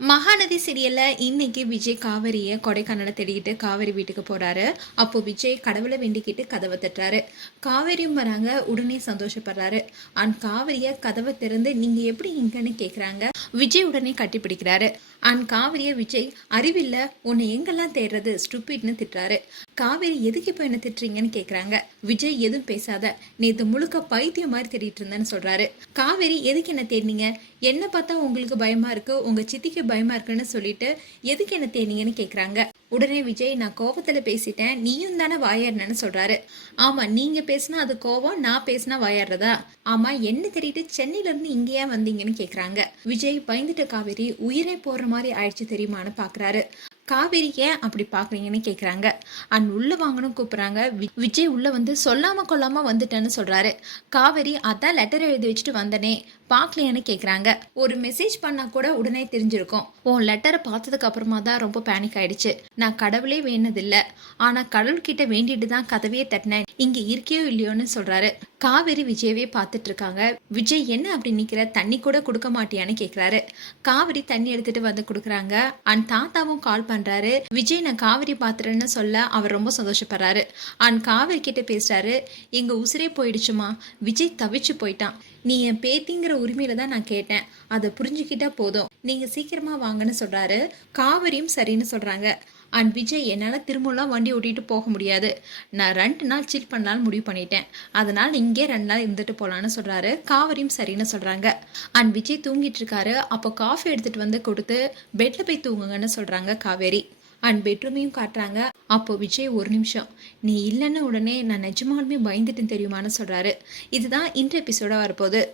மகாநதி சீரியல்ல இன்னைக்கு விஜய் காவேரியை கொடைக்கானலை தேடிக்கிட்டு காவேரி வீட்டுக்கு போறாரு. அப்போ விஜய் கடவுளை வேண்டிக்கிட்டு கதவை தட்டுறாரு. காவேரியும் வராங்க உடனே சந்தோஷப்படுறாரு. அண்ட் காவேரிய கதவை திறந்து நீங்க எப்படி இங்கன்னு கேக்குறாங்க? விஜய் உடனே கட்டிப்பிடிக்கிறாரு அண்ட் காவிரிய விஜய் அறிவில்ல உன்னை எங்கெல்லாம் தேடுறது? ஸ்டூபிட்னு திட்டுறாரு. காவேரி எதுக்கு இப்போ என்ன திட்டுறீங்கன்னு கேக்குறாங்க. விஜய் எதுவும் பேசாத. நேத்து முழுக்க பைத்தியம் மாதிரி தேடிட்டு இருந்தேன்னு சொல்றாரு. காவேரி எதுக்கு என்ன தேடினீங்க? என்ன பார்த்தா உங்களுக்கு பயமா இருக்கு. உங்க சித்திக்கு பயமா இருக்குன்னு சொல்லிட்டு எதுக்கு என்ன தேடினீங்கன்னு கேக்குறாங்க. உடனே விஜய் நான் கோபத்துல பேசிட்டேன். நீயும் தானே வாயாடுனேன்னு சொல்றாரு. ஆமா நீங்க பேசினா அது கோவம் நான் பேசினா வாயாடுறதா ஆமா என்ன தெரியிட்டு சென்னையில இருந்து இங்க ஏன் வந்தீங்கன்னு கேக்குறாங்க. விஜய் பயந்துட்ட காவேரி உயிரை போடுற மாதிரி ஆயிடுச்சு தெரியுமான்னு பாக்குறாரு. காவேரி ஏன் அப்படி பார்க்குறீங்கன்னு கேட்குறாங்க அண்ட் உள்ளே வாங்கணும் கூப்பிட்றாங்க. வி- விஜய் உள்ளே வந்து சொல்லாமல் கொள்ளாமல் வந்துட்டேன்னு சொல்கிறாரு காவேரி அதான் லெட்டர் எழுதி வச்சுட்டு வந்தனே பார்க்கலையான்னு கேட்குறாங்க ஒரு மெசேஜ் பண்ணால் கூட உடனே தெரிஞ்சிருக்கும். உன் லெட்டரை பார்த்ததுக்கு அப்புறமா தான் ரொம்ப பேனிக் ஆயிடுச்சு. நான் கடவுளே வேணதில்லை ஆனால் கடவுள்கிட்ட வேண்டிட்டு தான் கதவையே தட்டினேன். இங்கே இருக்கியோ இல்லையோன்னு சொல்கிறாரு காவேரி விஜயவே பார்த்துட்டு இருக்காங்க விஜய் என்ன அப்படி நிக்கிற? தண்ணி கூட கொடுக்க மாட்டியான்னு கேக்குறாரு. காவேரி தண்ணி எடுத்துட்டு வந்து கொடுக்குறாங்க. அண்ட் தாத்தாவும் கால் பண்றாரு. விஜய் நான் காவேரி பாத்துறேன்னு சொல்ல அவர் ரொம்ப சந்தோஷப்படுறாரு. அண்ட் காவேரி கிட்ட பேசுறாரு எங்க உசிரே போயிடுச்சுமா. விஜய் தவிச்சு போயிட்டான். நீ என் பேத்திங்கிற உரிமையில தான் நான் கேட்டேன். அதை புரிஞ்சுக்கிட்டா போதும். நீங்க சீக்கிரமா வாங்கன்னு சொல்றாரு. காவேரியும் சரின்னு சொல்றாங்க. அண்ட் விஜய் என்னால் திரும்பலாம் வண்டி ஓட்டிட்டு போக முடியாது. நான் ரெண்டு நாள் சில் பண்ணலான்னு முடிவு பண்ணிட்டேன். அதனால் இங்கே ரெண்டு நாள் இருந்துட்டு போகலான்னு சொல்கிறாரு காவரியும் சரின்னு சொல்கிறாங்க அண்ட் விஜய் தூங்கிட்டு இருக்காரு. அப்போ காஃபி எடுத்துகிட்டு வந்து கொடுத்து பெட்டில் போய் தூங்குங்கன்னு சொல்கிறாங்க காவேரி. அண்ட் பெட்ரூமையும் காட்டுறாங்க. அப்போ விஜய் ஒரு நிமிஷம் நீ இல்லைன்னு உடனே நான் நிஜமாலுமே பயந்துட்டேன் தெரியுமான்னு சொல்கிறாரு இதுதான் இந்த எபிசோட வரப்போகுது.